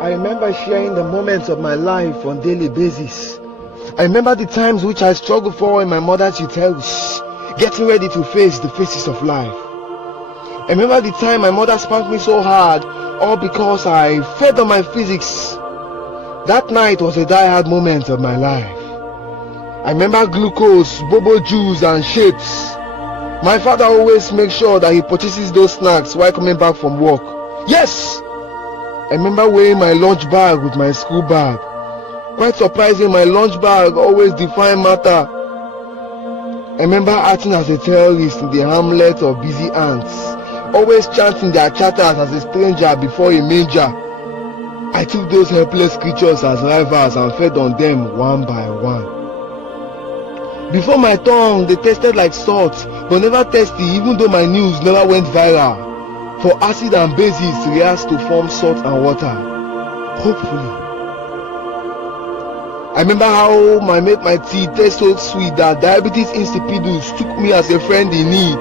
I remember sharing the moments of my life on a daily basis. I remember the times which I struggled for in my mother's utils, getting ready to face the faces of life. I remember the time my mother spanked me so hard, all because I failed on my physics. That night was a die-hard moment of my life. I remember glucose, bobo juice and shapes. My father always makes sure that he purchases those snacks while coming back from work. Yes! I remember weighing my lunch bag with my school bag. Quite surprising, my lunch bag always defined matter. I remember acting as a terrorist in the hamlet of busy ants, always chanting their chatters as a stranger before a manger. I took those helpless creatures as rivals and fed on them one by one. Before my tongue, they tasted like salt, but never tasty, even though my news never went viral. For acid and bases reacts to form salt and water. Hopefully. I remember how my tea tastes so sweet that Diabetes Insipidus took me as a friend in need.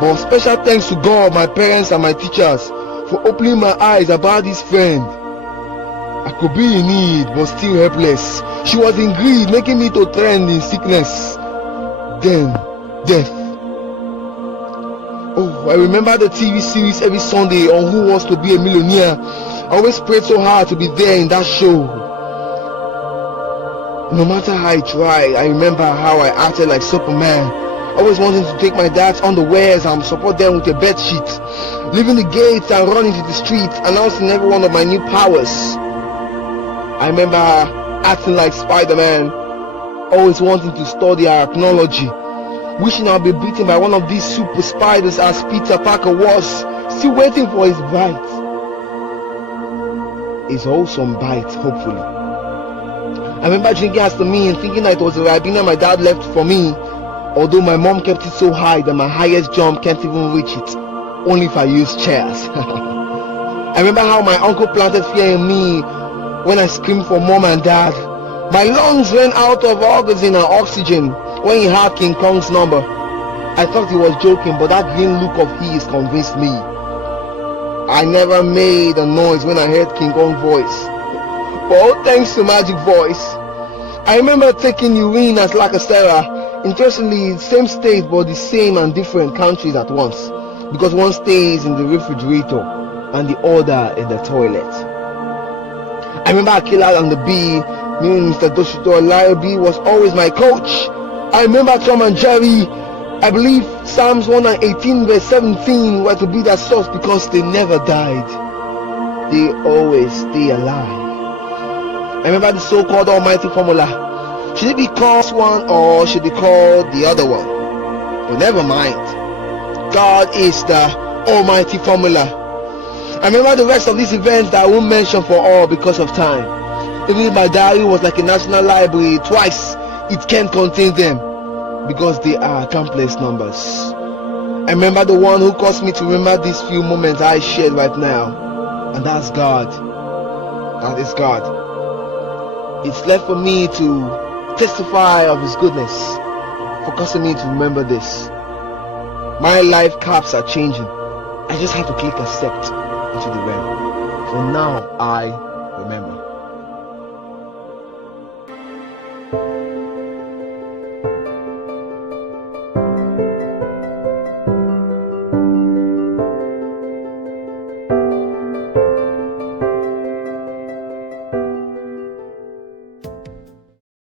But special thanks to God, my parents and my teachers for opening my eyes about this friend. I could be in need but still helpless. She was in greed, making me to trend in sickness. Then, death. Oh, I remember the TV series every Sunday on Who Wants to Be a Millionaire. I always prayed so hard to be there in that show. No matter how I tried, I remember how I acted like Superman. Always wanting to take my dad's underwears and support them with a bed sheet. Leaving the gates and running to the streets, announcing every one of my new powers. I remember acting like Spider-Man, always wanting to study arachnology, wishing I'd be beaten by one of these super spiders as Peter Parker was, still waiting for his bite. His wholesome bite, hopefully. I remember drinking histamine, thinking that it was the Ribena my dad left for me, although my mom kept it so high that my highest jump can't even reach it, only if I use chairs. I remember how my uncle planted fear in me when I screamed for mom and dad. My lungs ran out of oxygen and oxygen when he had King Kong's number. I thought he was joking, but that green look of his convinced me. I never made a noise when I heard King Kong's voice. But all thanks to Magic Voice. I remember taking urine as Lacastera. Interestingly, same state but the same and different countries at once, because one stays in the refrigerator and the other in the toilet. I remember Akila and the Bee, meaning Mr. Doshito Olaobi was always my coach. I remember Tom and Jerry. I believe Psalms 118 verse 17 were to be their source because they never died. They always stay alive. I remember the so-called almighty formula. Should it be called one or should it be called the other one? But never mind. God is the almighty formula. I remember the rest of these events that I won't mention for all because of time. Even if my diary was like a national library, twice it can't contain them because they are countless numbers. I remember the one who caused me to remember these few moments I shared right now, and that's God. That is God. It's left for me to testify of His goodness for causing me to remember this. My life caps are changing. I just have to click accept into the realm. For now, I remember.